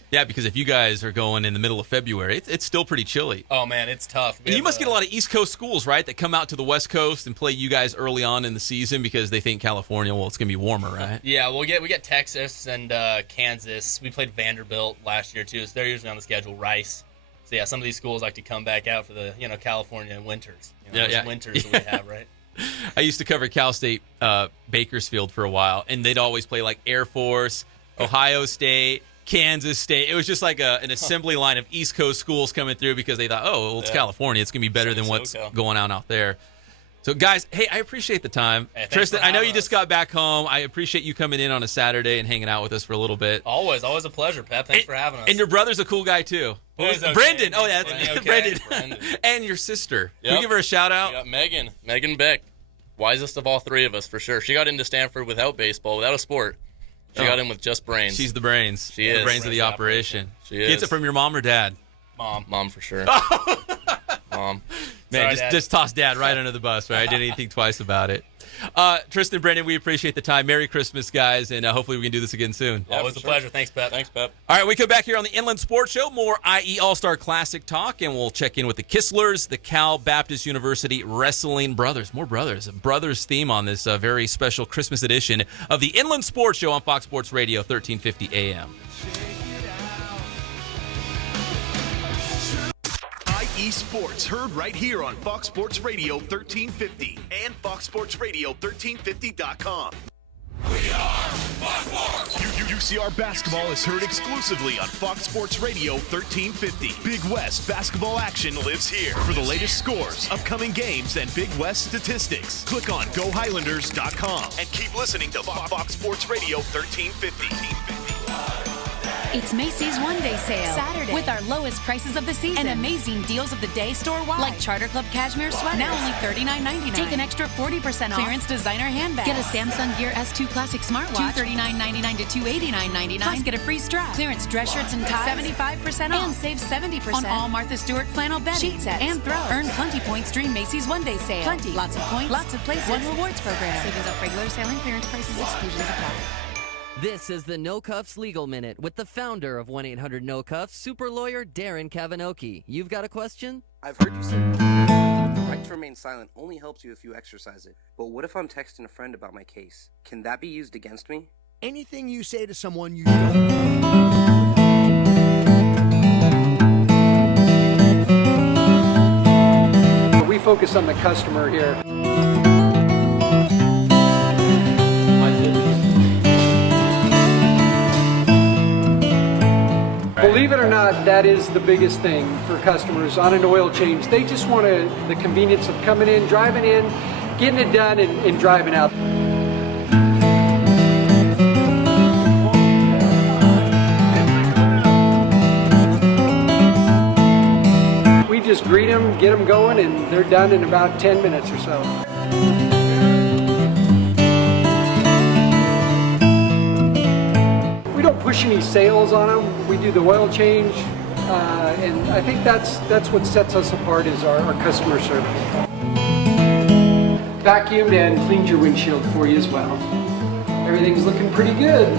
Yeah, because if you guys are going in the middle of February, it's still pretty chilly. Oh, man, it's tough. And you must get a lot of East Coast schools, right, that come out to the West Coast and play you guys early on in the season because they think California, it's going to be warmer, right? Yeah, we get Texas and Kansas. We played Vanderbilt last year, too, so they're usually on the schedule. Rice. So, yeah, some of these schools like to come back out for the, California winters. Winters that we have, right? I used to cover Cal State Bakersfield for a while, and they'd always play like Air Force, Ohio State, Kansas State. It was just like an assembly line of East Coast schools coming through because they thought, it's California. It's going to be better than what's going on out there. So, guys, hey, I appreciate the time. Hey, Tristan, I know you just got back home. I appreciate you coming in on a Saturday and hanging out with us for a little bit. Always a pleasure, Pep. Thanks for having us. And your brother's a cool guy, too. Okay. Brendan. Oh, yeah, that's okay. Brendan. And your sister. Yep. Can we give her a shout-out? We got Megan Beck. Wisest of all three of us, for sure. She got into Stanford without baseball, without a sport. She got in with just brains. She's the brains. She is. The brains of the operation. She is. Gets it from your mom or dad? Mom for sure. Mom. Man, just toss dad right under the bus, right? I didn't even think twice about it. Tristan, Brendan, we appreciate the time. Merry Christmas, guys, and hopefully we can do this again soon. Always a pleasure. Thanks, Pep. All right, we come back here on the Inland Sports Show. More IE All-Star Classic talk, and we'll check in with the Kistlers, the Cal Baptist University Wrestling Brothers. More brothers. A brothers theme on this very special Christmas edition of the Inland Sports Show on Fox Sports Radio, 1350 AM. Esports, heard right here on Fox Sports Radio 1350 and foxsportsradio1350.com. We are Fox Sports! UCR basketball is heard exclusively on Fox Sports Radio 1350. Big West basketball action lives here. For the latest scores, upcoming games, and Big West statistics, click on GoHighlanders.com and keep listening to Fox Sports Radio 1350. It's Macy's One Day Sale. Saturday. With our lowest prices of the season. And amazing deals of the day store-wide. Like Charter Club cashmere sweaters. Now only $39.99. Take an extra 40% off. Clearance designer handbag. Get a Samsung Gear S2 Classic smartwatch. $239.99 to $289.99. Plus get a free strap. Clearance dress shirts and ties. 75% off. And save 70% on all Martha Stewart flannel bedding. Sheet sets. And throws. Earn plenty points during Macy's One Day Sale. Plenty. Lots of points. Lots of places. One rewards program. Savings off regular sale and clearance prices. Exclusions apply. This is the No Cuffs Legal Minute with the founder of 1-800-NO-CUFFS, super lawyer Darren Kavanoki. You've got a question? I've heard you say the right to remain silent only helps you if you exercise it. But what if I'm texting a friend about my case? Can that be used against me? Anything you say to someone you don't know. We focus on the customer here. Believe it or not, that is the biggest thing for customers on an oil change. They just want the convenience of coming in, driving in, getting it done, and driving out. We just greet them, get them going, and they're done in about 10 minutes or so. We don't push any sales on them. We do the oil change, and I think that's what sets us apart is our customer service. Vacuumed and cleaned your windshield for you as well. Everything's looking pretty good.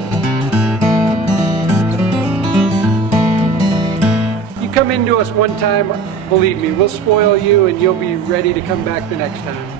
You come into us one time, believe me, we'll spoil you and you'll be ready to come back the next time.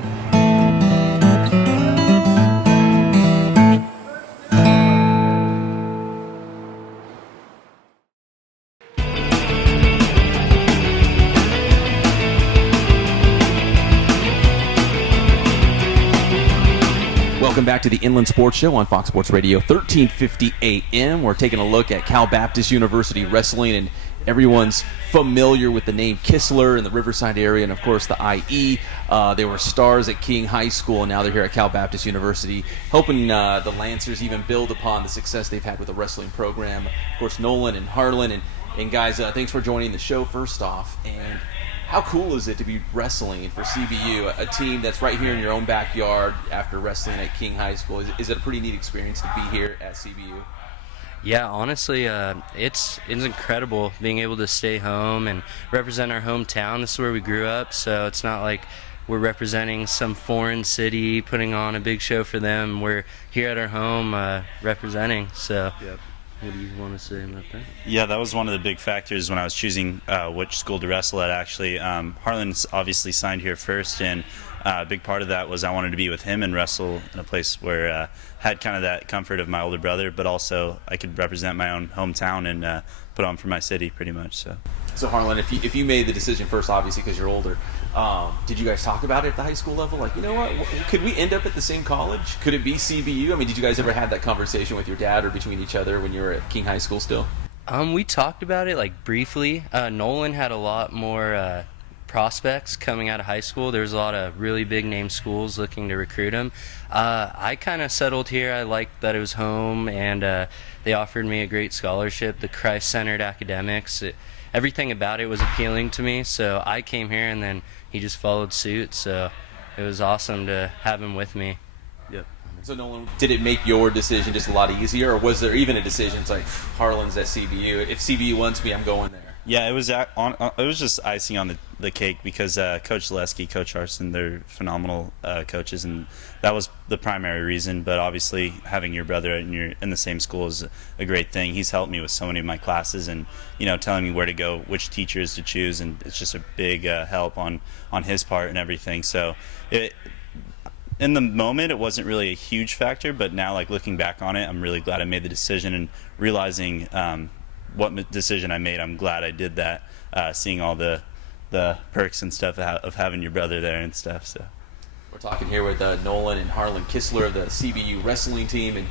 Welcome back to the Inland Sports Show on Fox Sports Radio 1350 AM. We're taking a look at Cal Baptist University wrestling, and everyone's familiar with the name Kistler in the Riverside area, and of course the IE. They were stars at King High School, and now they're here at Cal Baptist University, hoping the Lancers even build upon the success they've had with the wrestling program. Of course, Nolan and Harlan, and guys, thanks for joining the show first off. And how cool is it to be wrestling for CBU, a team that's right here in your own backyard after wrestling at King High School? Is it a pretty neat experience to be here at CBU? Yeah, honestly, it's incredible being able to stay home and represent our hometown. This is where we grew up, so it's not like we're representing some foreign city, putting on a big show for them. We're here at our home representing, so... Yep. What do you want to say about that? Yeah, that was one of the big factors when I was choosing which school to wrestle at, actually. Harlan's obviously signed here first, and a big part of that was I wanted to be with him and wrestle in a place where I had kind of that comfort of my older brother, but also I could represent my own hometown and put on for my city pretty much. So Harlan, if you made the decision first, obviously because you're older, did you guys talk about it at the high school level? Like, you know what, could we end up at the same college? Could it be CBU? I mean, did you guys ever have that conversation with your dad or between each other when you were at King High School still? We talked about it like briefly. Nolan had a lot more prospects coming out of high school. There's a lot of really big name schools looking to recruit him. I kind of settled here. I liked that it was home, and they offered me a great scholarship, the Christ-centered academics. Everything about it was appealing to me, so I came here, and then he just followed suit, so it was awesome to have him with me. Yep. So Nolan, did it make your decision just a lot easier, or was there even a decision, it's like, Harlan's at CBU, if CBU wants me, I'm going there? Yeah, it was just icing on the cake because Coach Zaleski, Coach Arson, they're phenomenal coaches, and that was the primary reason. But obviously, having your brother in the same school is a great thing. He's helped me with so many of my classes, and telling me where to go, which teachers to choose, and it's just a big help on his part and everything. So in the moment, it wasn't really a huge factor, but now, like looking back on it, I'm really glad I made the decision and realizing what decision I made. I'm glad I did that, seeing all the the perks and stuff of having your brother there and stuff. So we're talking here with Nolan and Harlan Kistler of the CBU wrestling team. And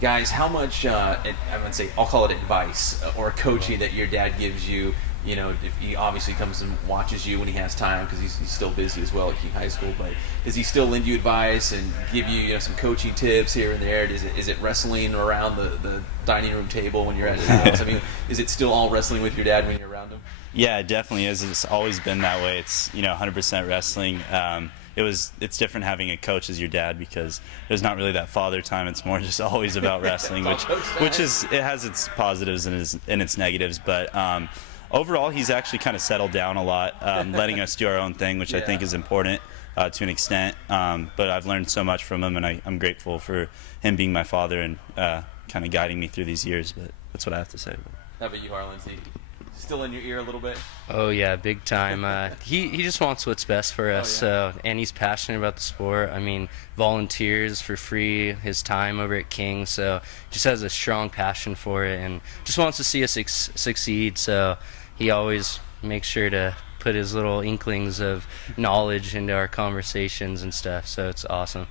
guys, how much I would say, I'll call it advice or coaching that your dad gives you? You know, if he obviously comes and watches you when he has time, because he's still busy as well at King High School, but does he still lend you advice and give you, some coaching tips here and there? Is it wrestling around the dining room table when you're at his house? I mean, is it still all wrestling with your dad when you're around him? Yeah, it definitely is. It's always been that way. It's 100% wrestling. It's different having a coach as your dad, because there's not really that father time. It's more just always about wrestling, which is, it has its positives and its negatives, but overall, he's actually kind of settled down a lot, letting us do our own thing, which I think is important to an extent. But I've learned so much from him, and I'm grateful for him being my father and kind of guiding me through these years. But that's what I have to say. How about you, Harlan? Is he still in your ear a little bit? Oh yeah, big time. He just wants what's best for us. So, and he's passionate about the sport. I mean, volunteers for free his time over at King. So just has a strong passion for it, and just wants to see us succeed. So he always makes sure to put his little inklings of knowledge into our conversations and stuff. So it's awesome.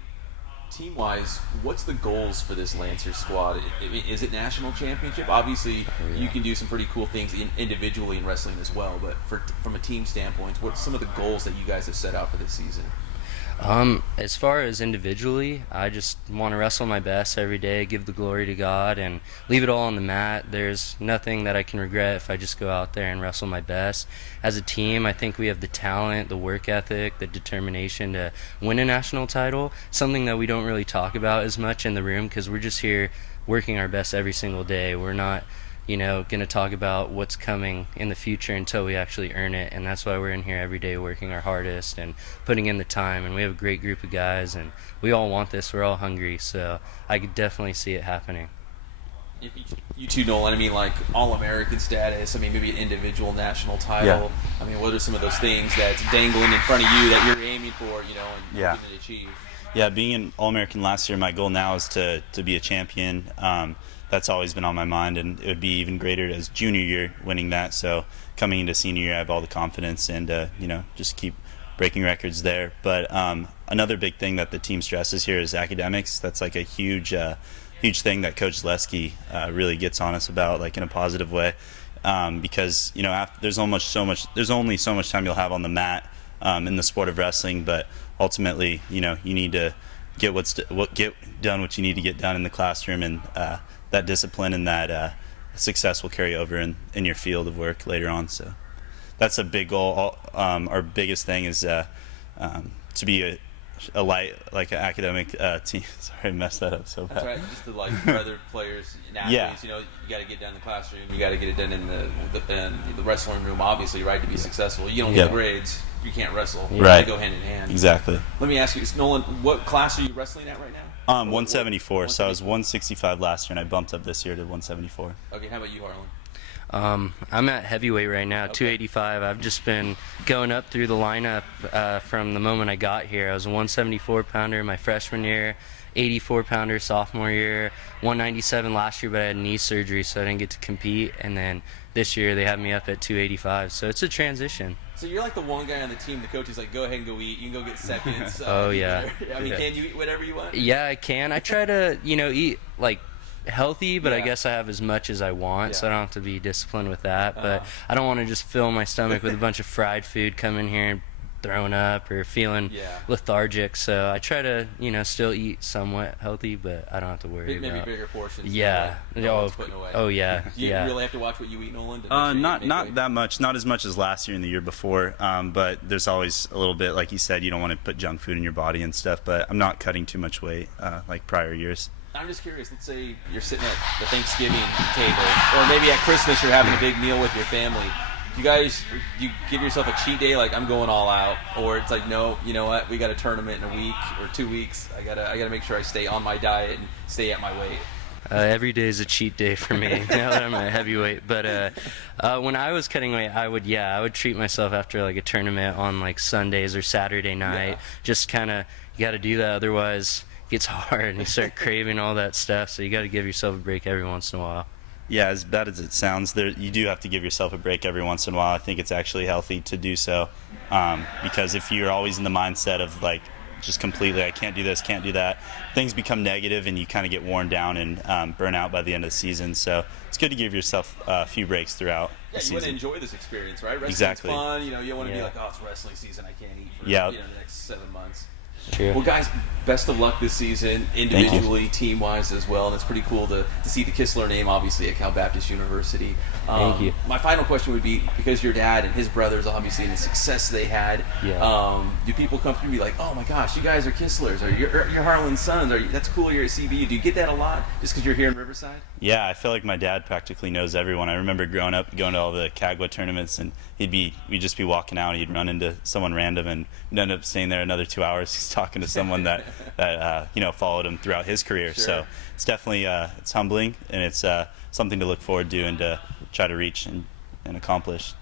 Team-wise, what's the goals for this Lancer squad? Is it national championship? Obviously, you can do some pretty cool things individually in wrestling as well, but from a team standpoint, what's some of the goals that you guys have set out for this season? As far as individually, I just want to wrestle my best every day, give the glory to God, and leave it all on the mat. There's nothing that I can regret if I just go out there and wrestle my best. As a team, I think we have the talent, the work ethic, the determination to win a national title, something that we don't really talk about as much in the room, because we're just here working our best every single day. We're not going to talk about what's coming in the future until we actually earn it, and that's why we're in here every day working our hardest and putting in the time. And we have a great group of guys, and we all want this. We're all hungry, so I could definitely see it happening. You two, Nolan, I mean, like All-American status, I mean, maybe an individual national title. I mean, what are some of those things that's dangling in front of you that you're aiming for, and looking to achieve? Yeah, being an All-American last year, my goal now is to be a champion. That's always been on my mind, and it would be even greater as junior year winning that. So coming into senior year, I have all the confidence and just keep breaking records there. But another big thing that the team stresses here is academics. That's like a huge thing that Coach Zaleski really gets on us about, like in a positive way, because there's only so much time you'll have on the mat in the sport of wrestling, but ultimately you need to get done what you need to get done in the classroom, and that discipline and that success will carry over in your field of work later on. So that's a big goal. Our biggest thing is to be a light, like an academic team. Sorry, I messed that up so bad. That's right. Just to for other players and athletes, you got to get done in the classroom. You got to get it done in the wrestling room, obviously, right, to be successful. You don't get grades, you can't wrestle. Right. They go hand in hand. Exactly. Let me ask you, Nolan, what class are you wrestling at right now? 174. So I was 165 last year, and I bumped up this year to 174. Okay, how about you, Harlan? I'm at heavyweight right now, 285. I've just been going up through the lineup from the moment I got here. I was a 174-pounder my freshman year, 84-pounder sophomore year, 197 last year, but I had knee surgery, so I didn't get to compete. And then this year they have me up at 285, so it's a transition. So you're like the one guy on the team, the coach is like, go ahead and go eat. You can go get seconds. Oh, yeah. I mean, can you eat whatever you want? Yeah, I can. I try to, eat, like, healthy, but I guess I have as much as I want, so I don't have to be disciplined with that. But I don't want to just fill my stomach with a bunch of fried food, come in here and throwing up or feeling lethargic. So I try to, still eat somewhat healthy, but I don't have to worry about. Maybe bigger portions. Yeah. Oh yeah. Do you really have to watch what you eat, Nolan? Not that much. Not as much as last year and the year before. But there's always a little bit, like you said, you don't want to put junk food in your body and stuff. But I'm not cutting too much weight like prior years. I'm just curious, let's say you're sitting at the Thanksgiving table, or maybe at Christmas you're having a big meal with your family. Do you give yourself a cheat day, like I'm going all out, or it's like, no, you know what, we got a tournament in a week or 2 weeks, I gotta make sure I stay on my diet and stay at my weight? Every day is a cheat day for me now that I'm a heavyweight. But when I was cutting weight, I would treat myself after like a tournament on like Sundays or Saturday night. Just kind of, you got to do that, otherwise it gets hard and you start craving all that stuff. So you got to give yourself a break every once in a while. Yeah, as bad as it sounds, you do have to give yourself a break every once in a while. I think it's actually healthy to do so, because if you're always in the mindset of like just completely, I can't do this, can't do that, things become negative and you kind of get worn down and burn out by the end of the season. So it's good to give yourself a few breaks throughout the season. You want to enjoy this experience, right? Wrestling's Exactly. fun. You don't want to be like, oh, it's wrestling season, I can't eat for Yeah. the next 7 months. True. Well, guys, best of luck this season, individually, team-wise as well. And it's pretty cool to see the Kistler name, obviously, at Cal Baptist University. Thank you. My final question would be, because your dad and his brothers, obviously, and the success they had, do people come to you and be like, oh, my gosh, you guys are Kistlers, or you're Harlan's sons, or that's cool, you're at CBU. Do you get that a lot just because you're here in Riverside? Yeah, I feel like my dad practically knows everyone. I remember growing up, going to all the CAGWA tournaments, and we'd just be walking out, and he'd run into someone random, and we'd end up staying there another 2 hours. He's talking to someone that followed him throughout his career. Sure. So it's definitely it's humbling, and it's something to look forward to and to try to reach and accomplish.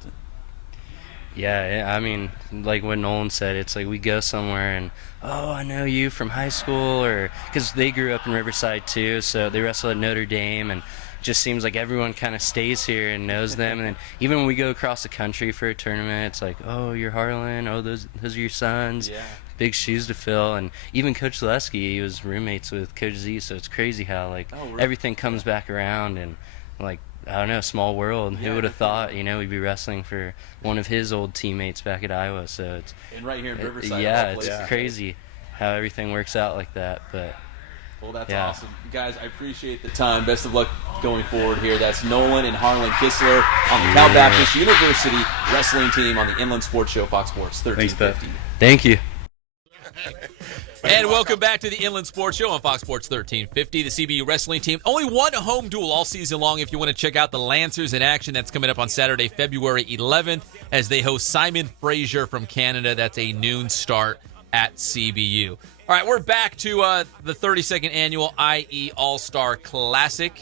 Yeah, I mean, like what Nolan said, it's like we go somewhere and, oh, I know you from high school, or because they grew up in Riverside too, so they wrestled at Notre Dame, and it just seems like everyone kind of stays here and knows them. And then even when we go across the country for a tournament, it's like, oh, you're Harlan, oh, those are your sons. Yeah. Big shoes to fill. And even Coach Zaleski, he was roommates with Coach Z, so it's crazy how really? everything comes back around, and I don't know, small world. Who would have thought, we'd be wrestling for one of his old teammates back at Iowa. So it's And right here in Riverside. it's crazy how everything works out like that. But well, that's awesome. Guys, I appreciate the time. Best of luck going forward here. That's Nolan and Harlan Kistler on the Cal Baptist University wrestling team on the Inland Sports Show, Fox Sports 1350. Thank you. And welcome back to the Inland Sports Show on Fox Sports 1350. The CBU wrestling team, only one home duel all season long. If you want to check out the Lancers in action, that's coming up on Saturday, February 11th, as they host Simon Fraser from Canada. That's a noon start at CBU. All right, we're back to the 32nd annual IE All-Star Classic.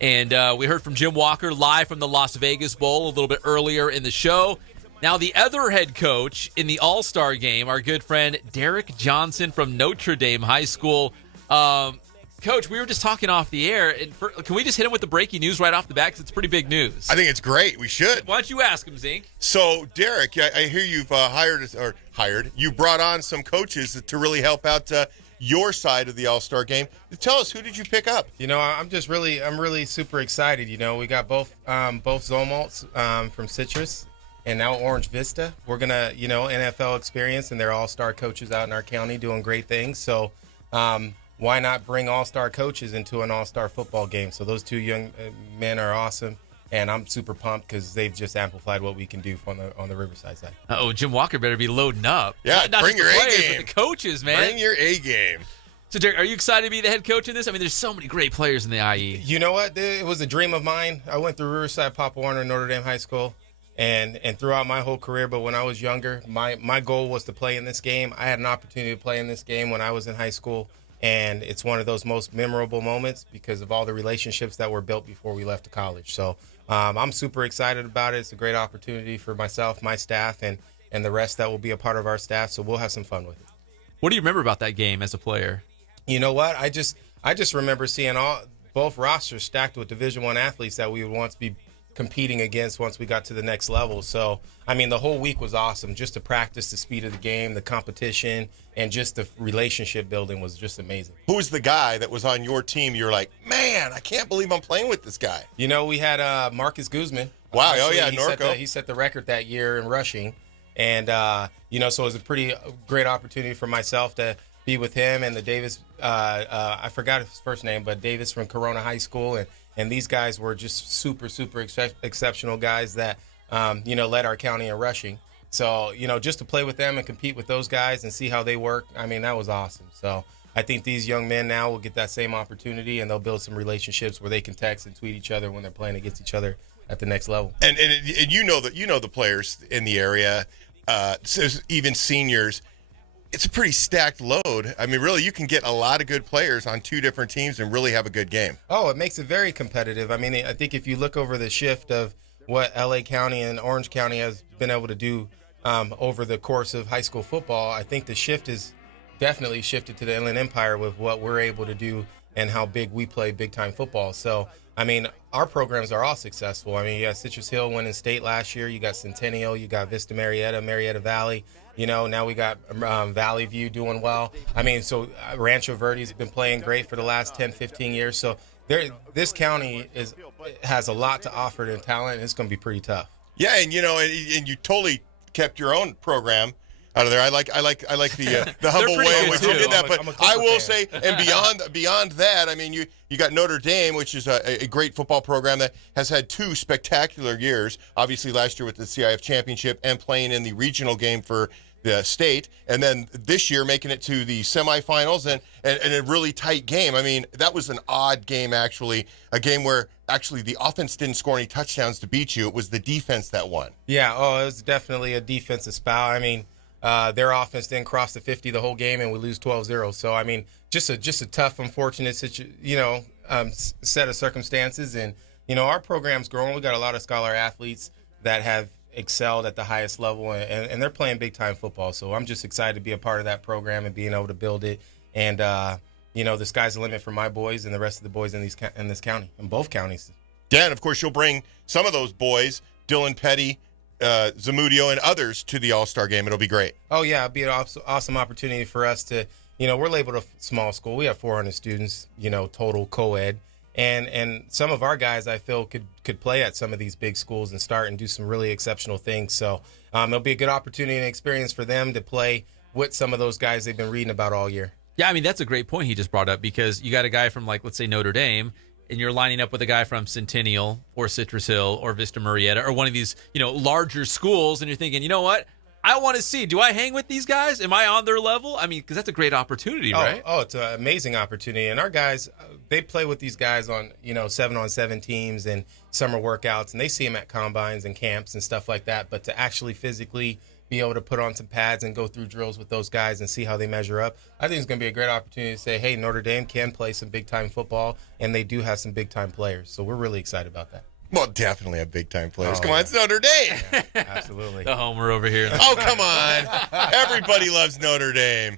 And we heard from Jim Walker live from the Las Vegas Bowl a little bit earlier in the show. Now, the other head coach in the All-Star game, our good friend Derrick Johnson from Notre Dame High School. Coach, we were just talking off the air. And can we just hit him with the breaking news right off the bat? Because it's pretty big news. I think it's great. We should. Why don't you ask him, Zink? So, Derrick, I hear you've hired. You brought on some coaches to really help out your side of the All-Star game. Tell us, who did you pick up? I'm really super excited. We got both Zolmalts from Citrus. And now Orange Vista. We're going to, NFL experience, and they're all-star coaches out in our county doing great things. So why not bring all-star coaches into an all-star football game? So those two young men are awesome, and I'm super pumped because they've just amplified what we can do on the Riverside side. Oh, Jim Walker better be loading up. Yeah, not bring just your the players, A-game. but the coaches, man. Bring your A-game. So, Derek, are you excited to be the head coach in this? I mean, there's so many great players in the IE. You know what? It was a dream of mine. I went through Riverside, Papa Warner, Notre Dame High School. And throughout my whole career, but when I was younger, my goal was to play in this game. I had an opportunity to play in this game when I was in high school, and it's one of those most memorable moments because of all the relationships that were built before we left to college. So I'm super excited about it. It's a great opportunity for myself, my staff, and the rest that will be a part of our staff, so we'll have some fun with it. What do you remember about that game as a player? You know what? I just remember seeing both rosters stacked with Division I athletes that we would once be competing against once we got to the next level. So, I mean, the whole week was awesome. Just to practice the speed of the game, the competition, and just the relationship building was just amazing. Who's the guy that was on your team? You're like, man, I can't believe I'm playing with this guy. We had Marcus Guzman. Wow, Actually, Norco. He set the record that year in rushing. And, so it was a pretty great opportunity for myself to be with him and the Davis, I forgot his first name, but Davis from Corona High School. And these guys were just super, super exceptional guys that, led our county in rushing. So, just to play with them and compete with those guys and see how they work, I mean, that was awesome. So I think these young men now will get that same opportunity, and they'll build some relationships where they can text and tweet each other when they're playing against each other at the next level. And the players in the area, so even seniors. It's a pretty stacked load. I mean, really, you can get a lot of good players on two different teams and really have a good game. Oh, it makes it very competitive. I mean, I think if you look over the shift of what L.A. County and Orange County has been able to do over the course of high school football, I think the shift is definitely shifted to the Inland Empire with what we're able to do and how big we play big-time football. So, I mean, our programs are all successful. I mean, you got Citrus Hill winning state last year. You got Centennial. You got Vista Marietta Valley. You know, now we got Valley View doing well. I mean, so Rancho Verde's been playing great for the last 10, 15 years. So this county has a lot to offer to talent, and it's going to be pretty tough. Yeah, and you know, and you totally kept your own program out of there. I like the humble way in which you did that. But I will say, and beyond that, I mean, you got Notre Dame, which is a great football program that has had 2 spectacular years. Obviously, last year with the CIF championship and playing in the regional game for the state, and then this year making it to the semifinals and a really tight game. I mean, that was an odd game, actually, a game where actually the offense didn't score any touchdowns to beat you. It was the defense that won. Yeah, it was definitely a defensive spout. I mean, their offense didn't cross the 50 the whole game, and we lose 12-0. So, I mean, just a tough, unfortunate set of circumstances. And, you know, our program's growing. We got a lot of scholar athletes that have excelled at the highest level, and they're playing big-time football. So I'm just excited to be a part of that program and being able to build it. And, you know, the sky's the limit for my boys and the rest of the boys in this county, in both counties. Yeah, and, of course, you'll bring some of those boys, Dylan Petty, Zamudio, and others to the All-Star game. It'll be great. Oh, yeah, it'll be an awesome opportunity for us to, you know, we're labeled a small school. We have 400 students, you know, total co-ed. And some of our guys, I feel, could play at some of these big schools and start and do some really exceptional things. So it'll be a good opportunity and experience for them to play with some of those guys they've been reading about all year. Yeah, I mean, that's a great point he just brought up, because you got a guy from, like, let's say Notre Dame, and you're lining up with a guy from Centennial or Citrus Hill or Vista Marietta or one of these, you know, larger schools, and you're thinking, you know what? I want to see, do I hang with these guys? Am I on their level? I mean, because that's a great opportunity, right? Oh, it's an amazing opportunity. And our guys, they play with these guys on, you know, 7-on-7 teams and summer workouts, and they see them at combines and camps and stuff like that. But to actually physically be able to put on some pads and go through drills with those guys and see how they measure up, I think it's going to be a great opportunity to say, hey, Notre Dame can play some big-time football, and they do have some big-time players. So we're really excited about that. Well, definitely have big-time players. Come on, it's Notre Dame. Yeah, absolutely. The homer over here. Oh, come on. Everybody loves Notre Dame.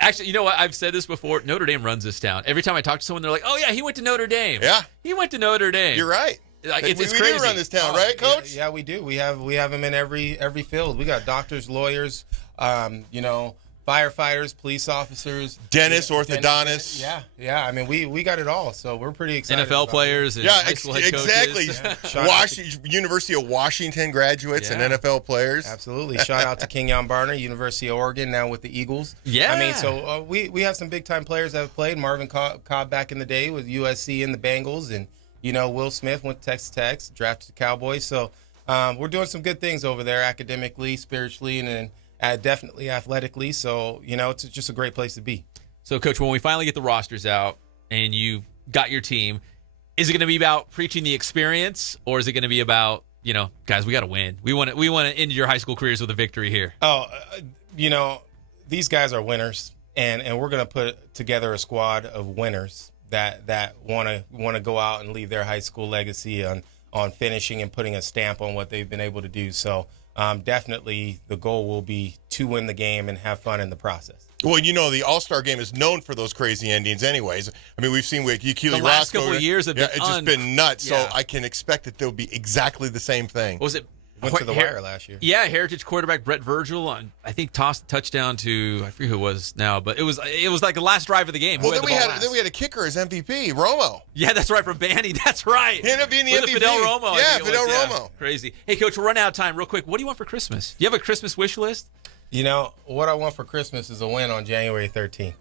Actually, you know what? I've said this before. Notre Dame runs this town. Every time I talk to someone, they're like, oh, yeah, he went to Notre Dame. Yeah. He went to Notre Dame. You're right. Like, it's we crazy. do run this town, right, Coach? Yeah, we do. We have them in every field. We got doctors, lawyers, you know, firefighters, police officers, dentists, orthodontists. Yeah. I mean, we got it all, so we're pretty excited. NFL players, and high school head coaches. Exactly. University of Washington graduates and NFL players. Absolutely. Shout out to Kenyon Barner, University of Oregon, now with the Eagles. Yeah. I mean, so we have some big time players that have played. Marvin Cobb back in the day with USC and the Bengals, and you know, Will Smith went to Texas Tech, drafted the Cowboys. So we're doing some good things over there, academically, spiritually, and then definitely athletically. So, you know, it's just a great place to be. So, Coach, when we finally get the rosters out and you've got your team, is it going to be about preaching the experience, or is it going to be about, you know, guys, we got to win. We want to end your high school careers with a victory here. Oh, you know, these guys are winners, and we're going to put together a squad of winners that want to go out and leave their high school legacy on finishing and putting a stamp on what they've been able to do. So definitely the goal will be to win the game and have fun in the process. Well, you know, the All-Star game is known for those crazy endings anyways. I mean, we've seen with Yakili Roscoe. The last couple of years have been it's just been nuts. Yeah. So I can expect that there'll be exactly the same thing. What was it? Went to the wire last year. Yeah, Heritage quarterback Brett Virgil, I think, tossed a touchdown to, I forget who it was now, but it was like the last drive of the game. Well, then we had a kicker as MVP, Romo. Yeah, that's right, from Bandy. That's right. He ended up being the MVP. Fidel Romo. Yeah, Fidel Romo. Crazy. Hey, Coach, we're running out of time. Real quick, what do you want for Christmas? Do you have a Christmas wish list? You know, what I want for Christmas is a win on January 13th.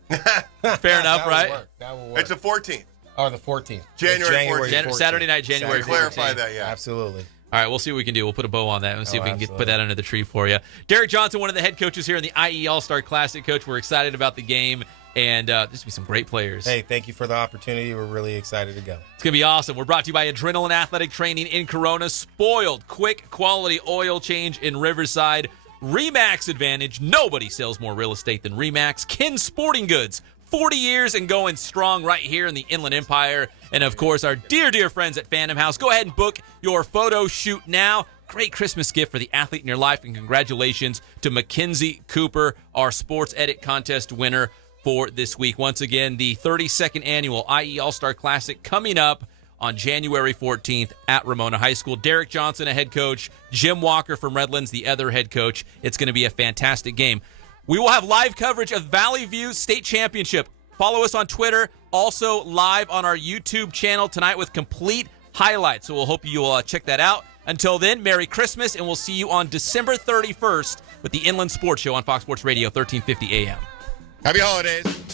Fair enough, right? That will work. It's the 14th. Oh, the 14th. January 14th. Saturday night, January 14th. Clarify that, yeah. Absolutely. All right, we'll see what we can do. We'll put a bow on that and see if we can put that under the tree for you. Derrick Johnson, one of the head coaches here in the IE All-Star Classic. Coach, we're excited about the game, and there's going to be some great players. Hey, thank you for the opportunity. We're really excited to go. It's going to be awesome. We're brought to you by Adrenaline Athletic Training in Corona, Spoiled, quick, quality oil change in Riverside, RE/MAX Advantage. Nobody sells more real estate than RE/MAX. Ken Sporting Goods, 40 years and going strong right here in the Inland Empire. And, of course, our dear, dear friends at Phantom House. Go ahead and book your photo shoot now. Great Christmas gift for the athlete in your life. And congratulations to Mackenzie Cooper, our Sports Edit Contest winner for this week. Once again, the 32nd annual IE All-Star Classic coming up on January 14th at Ramona High School. Derrick Johnson, a head coach, Jim Walker from Redlands, the other head coach. It's going to be a fantastic game. We will have live coverage of Valley View State Championship. Follow us on Twitter, also live on our YouTube channel tonight with complete highlights. So we'll hope you'll check that out. Until then, Merry Christmas, and we'll see you on December 31st with the Inland Sports Show on Fox Sports Radio, 1350 AM. Happy holidays.